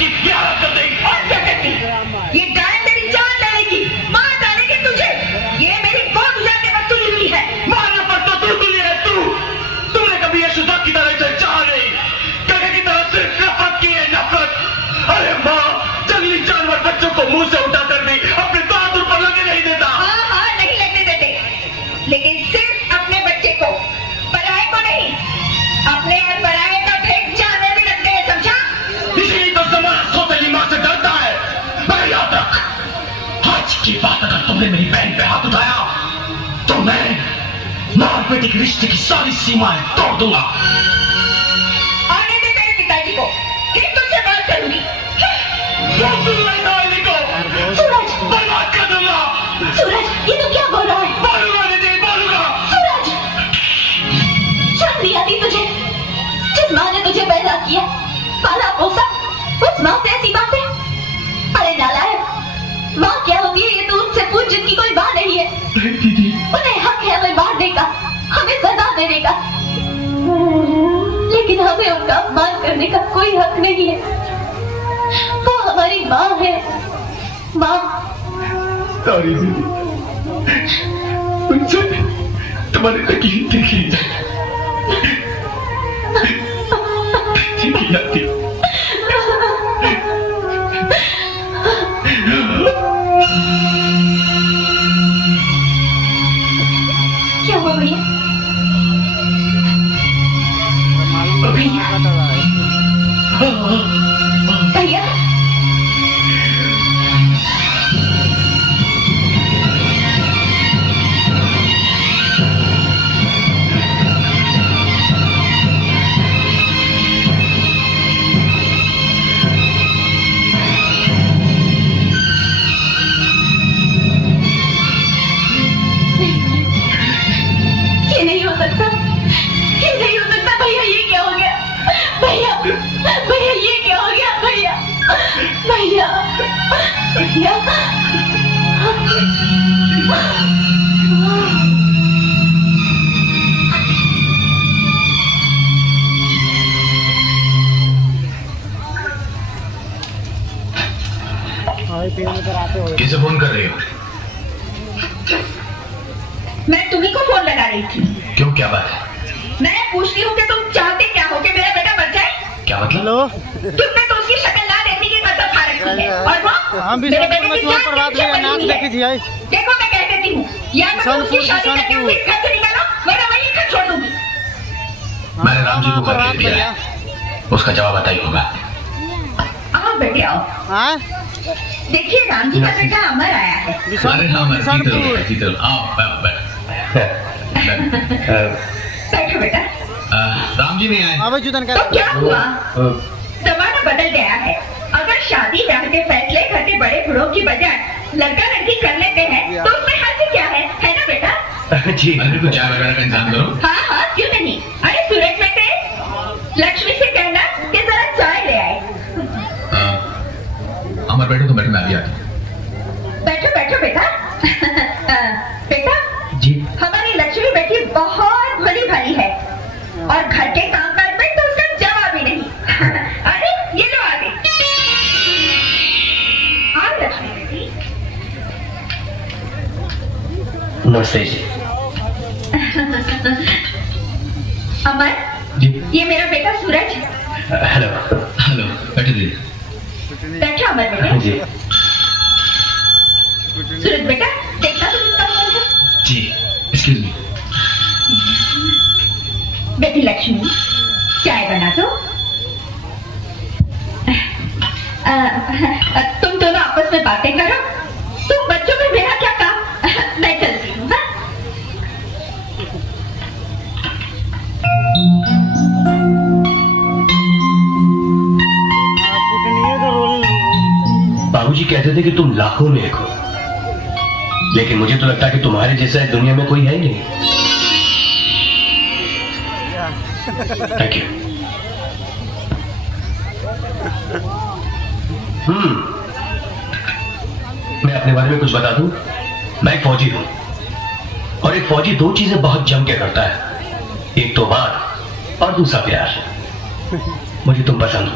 की प्यार कर देगी। और क्या करती? ये गाय तेरी जान लेगी, मार डालेगी तुझे। ये मेरी गोद उजाड़ने पर तुली हुई है। मारने पर तो तू तुली है तू। तूने कभी यशोदा की तरह इसे चाह नहीं, काका की तरह सिर्फ नफरत की है, नफरत। अरे माँ, जंगली जानवर बच्चों को मुंह से उठा कर भी अपने बहादुर पर लगने नहीं देता। हाँ, नहीं लगने देते, लेकिन सिर्फ अपने बच्चे को, पराये को नहीं। अपने और पराये का भेद जानवर भी रखते हैं, समझा? इसीलिए तो जमाना सौतेली माँ से डरता है। मैं याद रख, आज की बात अगर तुमने मेरी बहन पे हाथ उठाया तो मैं माँ और बेटे के रिश्ते की सारी सीमाएं तोड़ दूंगा। आने दे तेरे पिताजी को, फिर तुझसे बात करूंगी। सूरज, बर्बाद कर दूंगा। सूरज, ये तो क्या बोल रहा है? बोलूंगा दीदी, बोलूंगा। सूरज, शर्म नहीं आती तुझे? जिस माँ ने तुझे पैदा किया, पाला पोसा, उस माँ से ऐसी बातें? अरे नालायक, माँ क्या होती है ये तू उनसे पूछ जिनकी कोई माँ नहीं है। दीदी, उन्हें हक है हमें मारने का, हमें सजा देने का, लेकिन हमें उनका अपमान करने का कोई हक नहीं है। वो हमारी माँ है, माँ। सॉरी दीदी, मुझसे तुम्हारी तकलीफ देखी जाती। क्या हुआ भैया? भैया, भैया, ये नहीं हो सकता, ये नहीं हो सकता भैया। ये क्या हो गया भैया? भैया, ये क्या हो गया भैया? भैया, भैया, किसे फोन कर रही हो? मैं तुम्ही को फोन लगा रही थी। क्यों, क्या बात है? मैं पूछती हूँ कि तुम चाहते क्या हो? कि मेरा बेटा मर जाए? क्या मतलब? तुमने तो उसकी शक्ल ना देखने की कसम खा रखी है। और वो मेरे बेटे की जान के पीछे पड़ी हुई है। देखो, मैं कह देती हूँ, या तो तुम उसकी शादी करके उसे घर से निकालो, वरना मैं ये घर छोड़ दूंगी। मैंने राम जी को घर भेज दिया है, उसका जवाब आता ही होगा। आओ बेटे, आओ। देखिए, राम जी का बेटा अमर आया है। अरे हाँ, शीतल, आओ, बैठो बेटा। राम जी नहीं आए। तो क्या हुआ? जमाना बदल गया है। अगर शादी ब्याह के फैसले घर के बड़े बूढ़ों की बजाय लड़का लड़की कर लेते हैं तो उसमें हर्ज क्या है ना बेटा? जी, अरे तो चाय वगैरह का इंतजाम करो। हाँ, क्यों नहीं। अरे सूरज बेटे, लक्ष्मी से कहना कि जरा चाय ले आए। अमर बैठो तो बैठो, मैं अभी आता हूँ। बैठो बैठो बेटा। बेटा जी, हमारी लक्ष्मी बेटी बहुत भली भाली है और घर के काम काज में तो उसका जवाब ही नहीं। अरे ये लो आ गई। आओ लक्ष्मी बेटी। नमस्ते जी। अमर जी, ये मेरा बेटा सूरज। हेलो हेलो, बैठो दीदी। बैठो अमर बेटा। जी सूरज बेटा, देखना तुम इसका फोन है। जी, एक्सक्यूज मी। बेटी लक्ष्मी, चाय बना दो। तुम दोनों आपस में बातें करो। तुम बच्चों में मेरा क्या काम? मैं चलती हूँ। हाँ? बाबूजी कहते थे कि तुम लाखों में एक हो, लेकिन मुझे तो लगता है कि तुम्हारे जैसा इस दुनिया में कोई है ही नहीं। Thank you. मैं अपने बारे में कुछ बता दूं? मैं एक फौजी हूं, और एक फौजी दो चीजें बहुत जम के करता है, एक तो बात और दूसरा प्यार। मुझे तुम पसंद हो,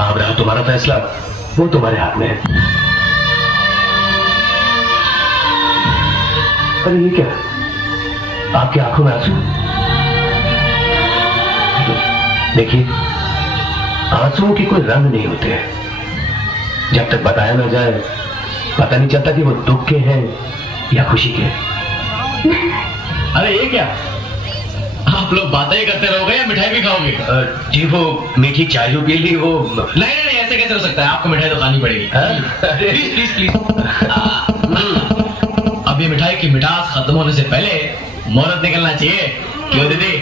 अब रहा तुम्हारा फैसला, वो तुम्हारे हाथ में है। अरे ये क्या, आपकी आंखों में आंसू? देखिए, आंसुओं की कोई रंग नहीं होते हैं। जब तक बताया ना जाए पता नहीं चलता कि वो दुख के हैं या खुशी के। अरे ये क्या, आप लोग बातें ही करते रहोगे या मिठाई भी खाओगे? जी वो मीठी चाय जो पी ली वो। नहीं, ऐसे कैसे हो सकता है, आपको मिठाई तो खानी पड़ेगी। प्लीज प्लीज अब ये मिठाई की मिठास खत्म होने से पहले मुहूर्त निकलना चाहिए, क्यों दीदी?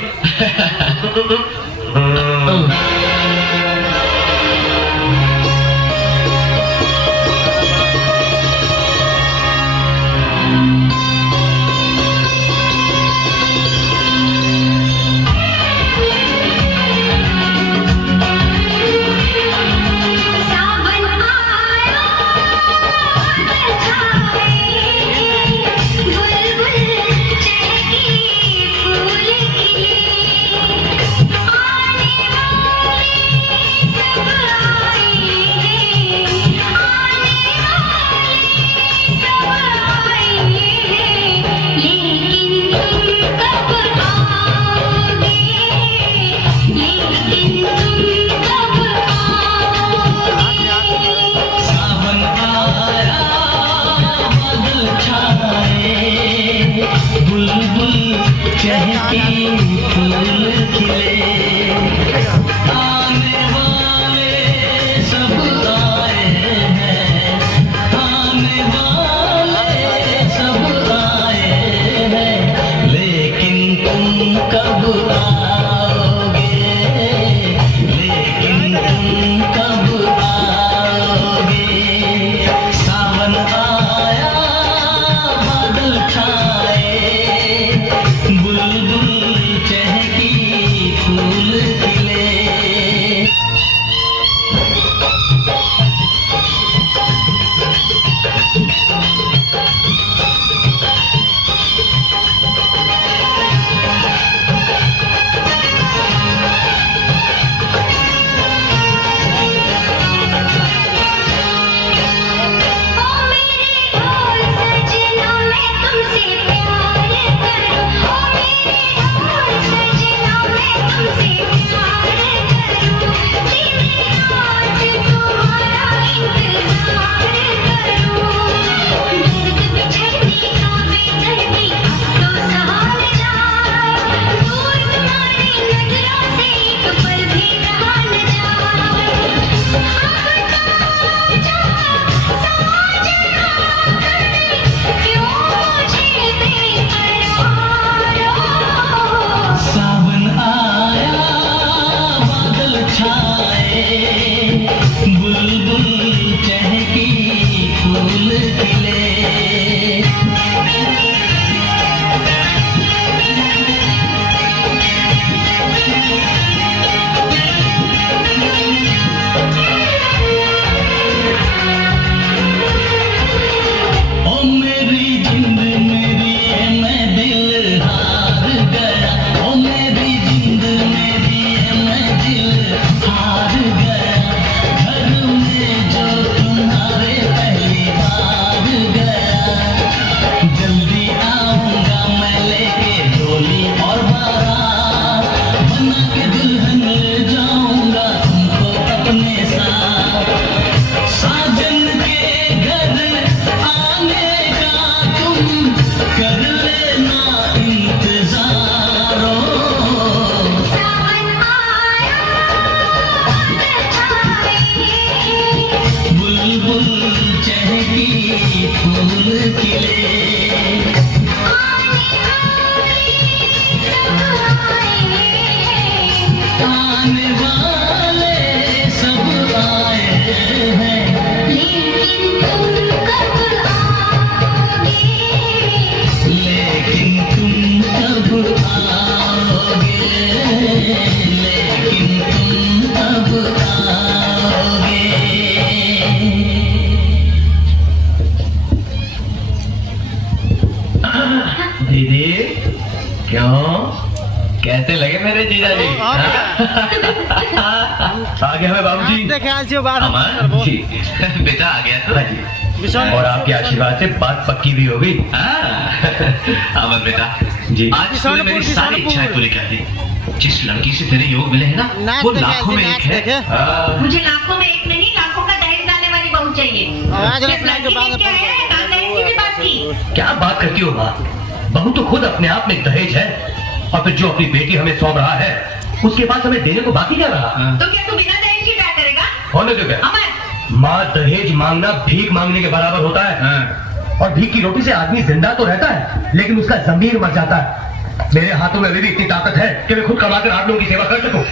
क्यों, कैसे लगे मेरे जीजा जी? आ गया है बाबूजी। ख्याल से बात अमन जी, बेटा आ गया तो। हाँ जी। और आपके आशीर्वाद से बात पक्की भी हो गई। अमन बेटा जी, आज तूने मेरी सारी इच्छाएं पूरी कर दी। जिस लड़की से तेरे योग मिले हैं ना, वो लाखों में एक है। मुझे लाखों में एक नहीं, लाखों का दहेज लाने वाली बहू चाहिए। जिस लड़की ने क्या है, ना दहेज की भी बात की। क्या बात करती हो माँ? बहू तो खुद अपने आप में एक दहेज है, और फिर जो अपनी बेटी हमें सौंप रहा है उसके बाद हमें देने को बाकी क्या रहा? तो क्या तू बिना दहेज के क्या करेगा? होने दो क्या? अमन, माँ, दहेज मांगना भीख मांगने के बराबर होता है। और भीख की रोटी से आदमी जिंदा तो रहता है, लेकिन उसका जमीर मर जाता है। मेरे हाथों में अभी भी इतनी ताकत है कि मैं खुद कमाकर आप लोगों की सेवा कर सकूं।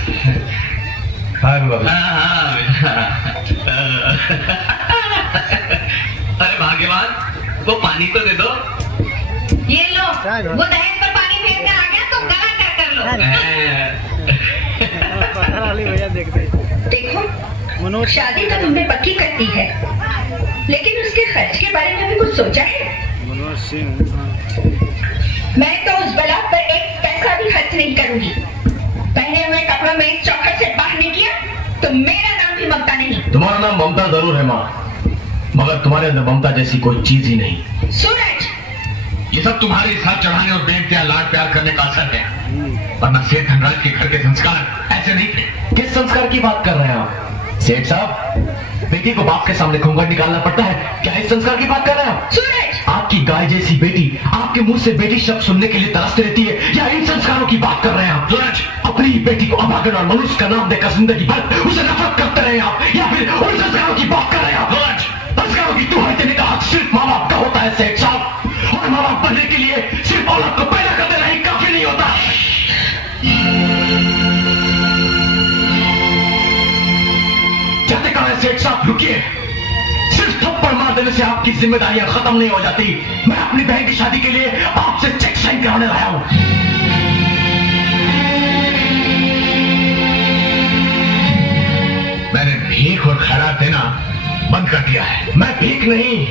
अरे भाग्यवान, वो पानी तो दे दो। ये लो, वो दहेज पर पानी फेर कर आ गया, तो गला कर लो। भैया देखते देखो, शादी तो तुमने पक्की कर दी है, लेकिन उसके खर्च के बारे में भी कुछ सोचा है? मनोज सिंह। मैं तो उस बलात् पर एक पैसा भी खर्च नहीं करूंगी। पहने हुए कपड़ों में इस चौखट से बाहर नहीं किया तो मेरा नाम भी ममता नहीं। तुम्हारा नाम ममता जरूर है माँ, मगर तुम्हारे अंदर ममता जैसी कोई चीज ही नहीं। सूरज, ये सब तुम्हारे साथ चढ़ाने और बेनतिया लाड प्यार करने का असर है, वरना सेठ धनराज के घर के संस्कार ऐसे नहीं थे। किस संस्कार की बात कर रहे हैं आप सेठ साहब? बेटी को बाप के सामने घूंघट निकालना पड़ता है, क्या इस संस्कार की बात कर रहे हैं आप? सूरज, आपकी गाय जैसी बेटी आपके मुंह से बेटी शब्द सुनने के लिए तरसती रहती है, या इन संस्कारों की बात कर रहे हैं आप? सूरज, अपनी बेटी को अभागन और मनुष्य का नाम देकर जिंदगी भर उसे नफरत करते रहे आप, या फिर उन संस्कारों की बात कर रहे हैं आप? सूरज, संस्कारों की दुहाई देने का हक सिर्फ माँ बाप का होता है सेठ साहब, और माँ बाप बनने के लिए सिर्फ औलाद को पैदा कर देना ही काफी नहीं होता। जाते कहा है सेठ साहब, रुकिए। सिर्फ थप्पड़ मार देने से आपकी जिम्मेदारियां खत्म नहीं हो जाती। मैं अपनी बहन की शादी के लिए आपसे चेक साइन कराने लाया हूं। मैंने भीख और खैरात देना बंद कर दिया है। मैं भीख नहीं,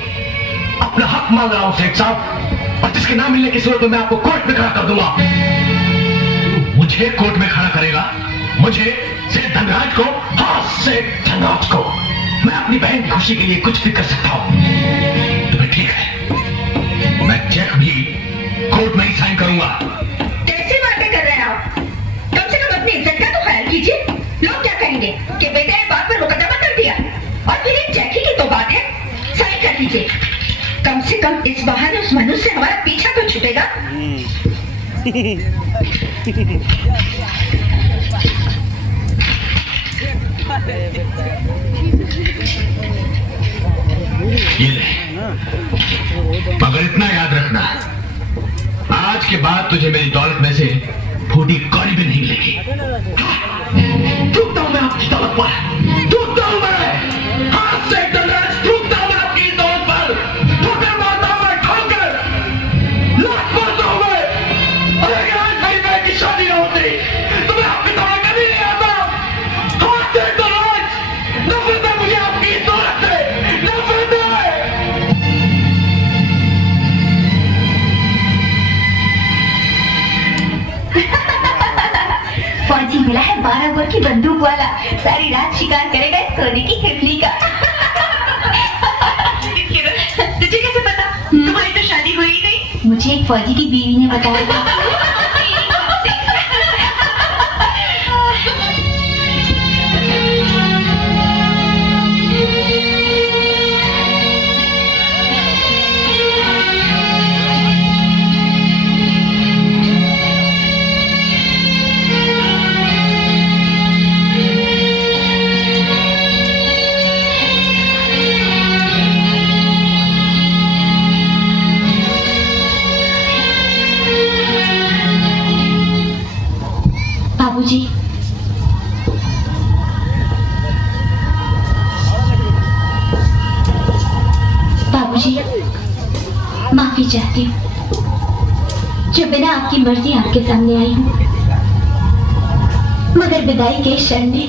अपना हक मांग रहा हूं सेठ साहब, और जिसके ना मिलने की सूरत में मैं आपको कोर्ट में खड़ा कर दूंगा। तू मुझे कोर्ट में खड़ा करेगा? मुझे, सेठ धनराज को? हाँ, सेठ धनराज को। मैं अपनी बहन की खुशी के लिए कुछ भी कर सकता हूँ। तो ठीक है, मैं चेक भी कोर्ट में ही साइन करूंगा। कैसी बातें कर रहे हैं आप? कम से कम अपनी इज्जत का तो ख्याल कीजिए। लोग क्या कहेंगे कि बेटे ने बाप पर मुकदमा कर दिया, और फिर एक जैकी की तो बात है, साइन कर लीजिए। कम से कम इस बहाने उस मनुष्य से हमारा पीछा तो छूटेगा। ये ले, मगर इतना याद रखना, आज के बाद तुझे मेरी दौलत में से फूटी कौड़ी भी नहीं मिलेगी। टूटता हूं मैं आपकी दौलत पर, टूटता हूं मैं। हाँ सेठ धनराज, टूटता हूं मैं आपकी दौलत पर। ठोकर मारता हूं मैं, ठोकर लात मारता हूं मैं। और अगर आज मेरी बहन की शादी न होती तो मैं आपकी दौलत कभी नहीं आता। हाँ सेठ धनराज, नफरत है मुझे आपकी दौलत से, नफरत है। फौजी मिला है 12 बोर की बंदूक वाला, सारी रात शिकार करेगा इस सोने की खिलनी का। तुझे कैसे पता? तुम्हारी तो शादी हुई ही नहीं। मुझे एक फौजी की बीवी ने बताया था। बाबूजी, बाबूजी, माफी चाहती हूँ जो बिना आपकी मर्जी आपके सामने आई हूँ, मगर विदाई के क्षण ने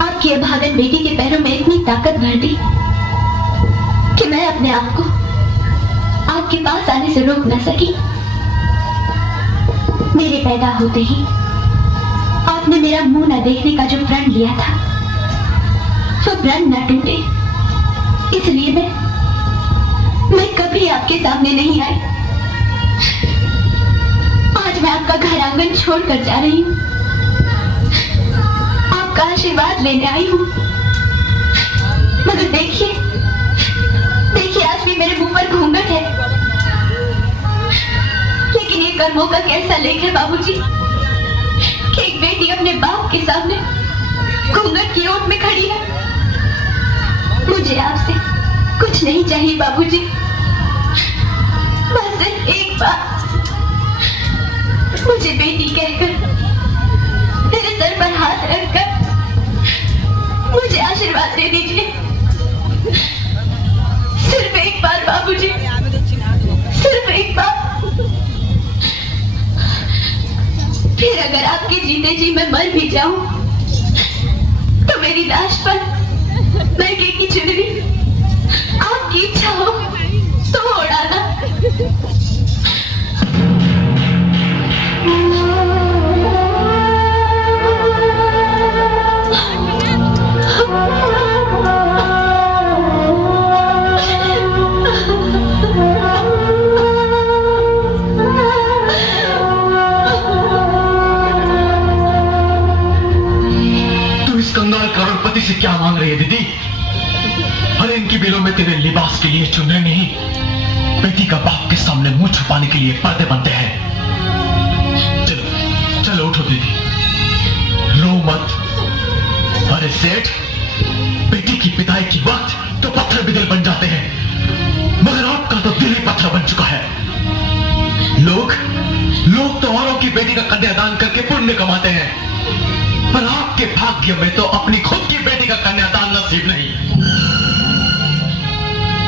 आपकी अभागन बेटी के पैरों में इतनी ताकत भर दी कि मैं अपने आप को आपके पास आने से रोक न सकी। मेरे पैदा होते ही आपने मेरा मुंह न देखने का जो प्रण लिया था वो प्रण न टूटे, इसलिए मैं कभी आपके सामने नहीं आई। आज मैं आपका घर आंगन छोड़कर जा रही हूँ, आपका आशीर्वाद लेने आई हूँ। मगर देखिए आज भी मेरे मुंह पर घूंघट है, लेकिन ये कर्मों का कैसा लेख है बाबूजी कि एक बेटी अपने बाप के सामने घूंघट की ओट में खड़ी है। मुझे आपसे कुछ नहीं चाहिए बाबूजी, बस सिर्फ एक बात, मुझे बेटी कहकर मेरे सर पर हाथ रखकर मुझे आशीर्वाद दे दीजिए। सिर्फ एक बार बाबूजी, सिर्फ एक बार। फिर अगर आपके जीते जी मैं मर भी जाऊं तो मेरी लाश पर मरके की चुनरी आपकी इच्छा हो तो उड़ाना। कंगाल करोड़पति से क्या मांग रही है दीदी? अरे इनकी बिलों में तेरे लिबास के लिए चुनने नहीं, बेटी का बाप के सामने मुंह छुपाने के लिए पर्दे बनते हैं। चलो चलो उठो दीदी, रो मत। अरे सेठ, बेटी की पिटाई की वक्त तो पत्थर भी दिल बन जाते हैं, मगर आपका तो दिल ही पत्थर बन चुका है। लोग तो औरों की बेटी का कन्यादान करके पुण्य कमाते हैं, पर आपके भाग्य में तो अपनी खुद की बेटी का कन्यादान नसीब नहीं।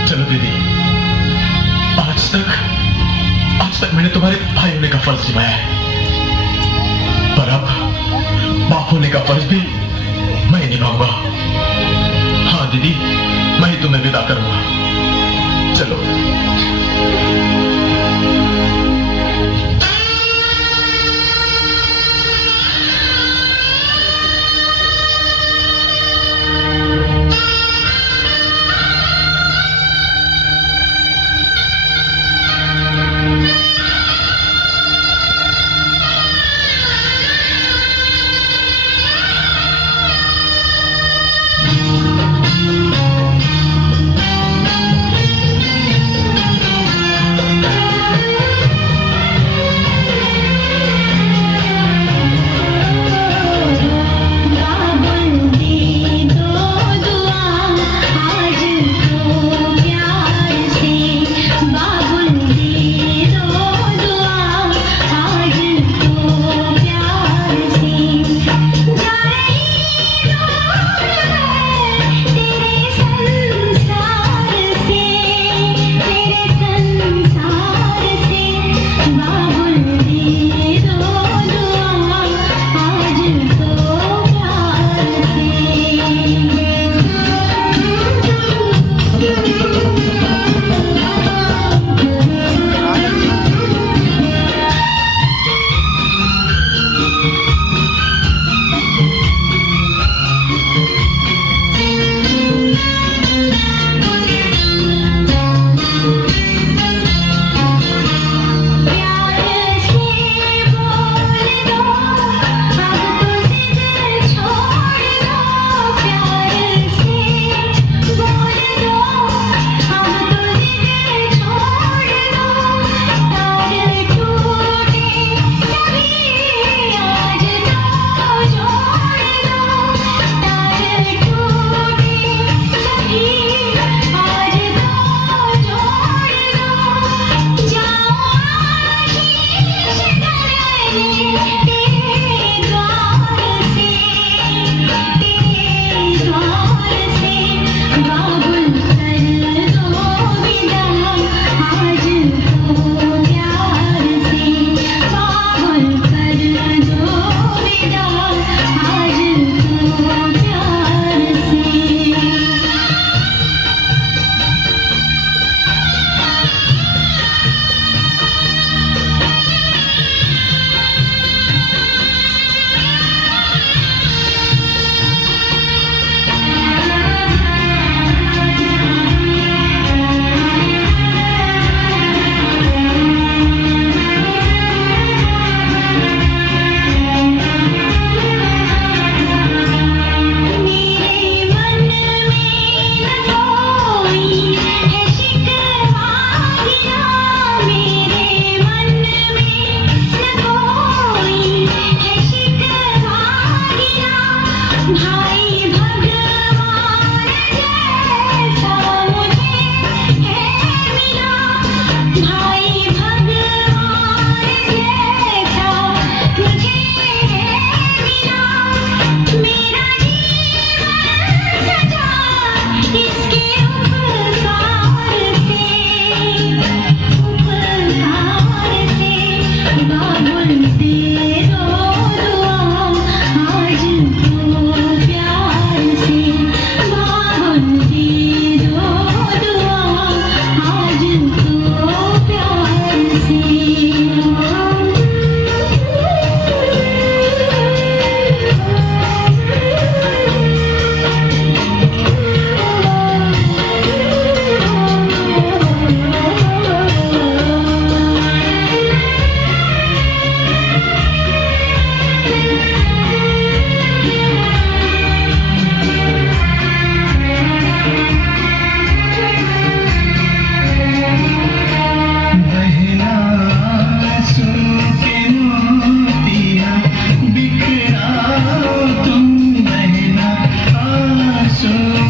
चलो दीदी, आज तक मैंने तुम्हारे भाई होने का फर्ज निभाया है, पर अब बाप होने का फर्ज भी मैं निभाऊंगा। हाँ दीदी, मैं ही तुम्हें विदा करूंगा। चलो।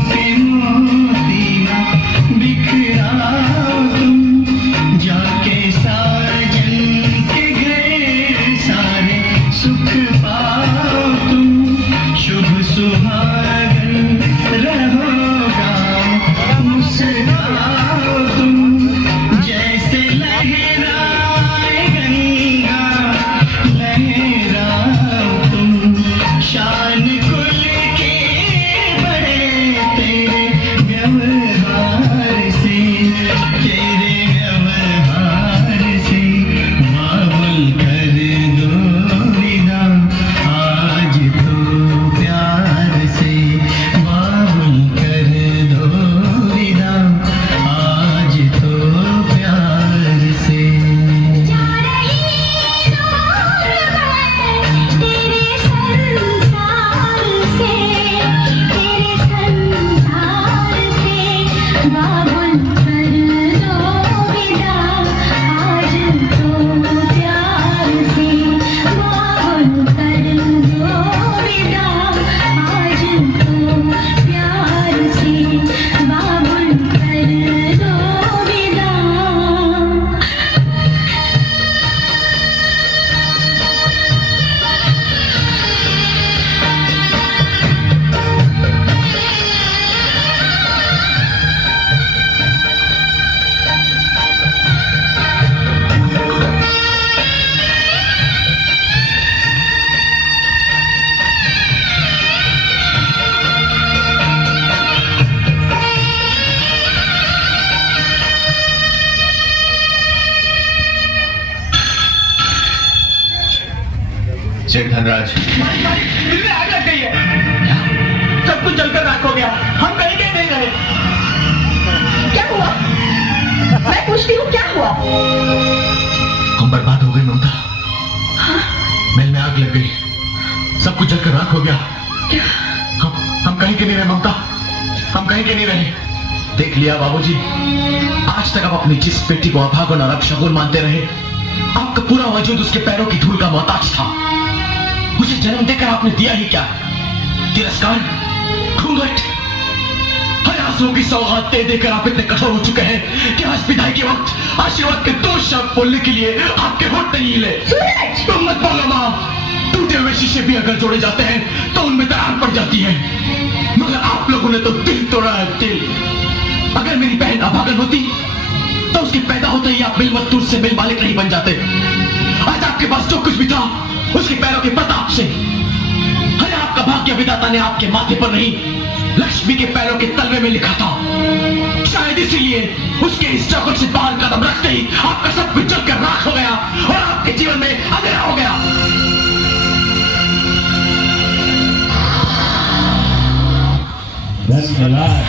पे मोती ना बिखरा तुम, जाके साजन के घर सारे सुख पाओ तुम, शुभ सुहागन रहो गाँव मुस्कुराओ तुम, जैसे लहराए गंगा लहराओ तुम, शान कुल के बड़े तेरे व्यवहार से, तेरे व्यवहार से, बाबुल कर दो विदा आज तो प्यार से, बाबुल कर दो विदा आज तो प्यार से। जा रही दूर मैं तेरे संसार से, तेरे संसार से, बाबुल कर दो विदा आज तो प्यार से, बाबुल कर दो विदा आज तो प्यार से, बाबुल कर दो विदा। सेठ धनराज, दिल में आग लग गई है, सब कुछ जलकर राख हो गया, हम कहीं गए नहीं रहे। क्या हुआ? मैं पूछती हूँ क्या हुआ? हम बर्बाद हो गए ममता। महल में आग लग गई, सब कुछ जलकर राख हो गया। हम कहीं के नहीं रहे ममता, हम कहीं के नहीं रहे। देख लिया बाबूजी, आज तक आप अपनी जिस बेटी को अभागन और अपशगुन मानते रहे, आपका पूरा वजूद उसके पैरों की धूल का मोहताज था। उसे जन्म देकर आपने दिया ही क्या? तिरस्कार, घूंघट, हर आंसू की सौगात दे देकर आप इतने कठोर हो चुके हैं कि आज विदाई के वक्त आशीर्वाद के दो शब्द बोलने के लिए आपके होठ नहीं हिले। तुम मत बोलो मां, टूटे हुए शीशे भी अगर जोड़े जाते हैं तो उनमें दरार पड़ जाती है, मगर आप लोगों ने तो दिल तोड़ा है, दिल। अगर मेरी बहन अभागन होती तो उसके पैदा होते ही आप मिल मजदूर से मिल मालिक नहीं बन जाते। आज आपके पास जो कुछ भी था उसके पैरों के प्रताप से। अरे आपका भाग्य विधाता ने आपके माथे पर नहीं, लक्ष्मी के पैरों के तलवे में लिखा था। शायद इसीलिए उसके इस चौखट से बाहर कदम रखते ही आपका सब कुछ जलकर राख हो गया और आपके जीवन में अंधेरा हो गया। धन्यवाद।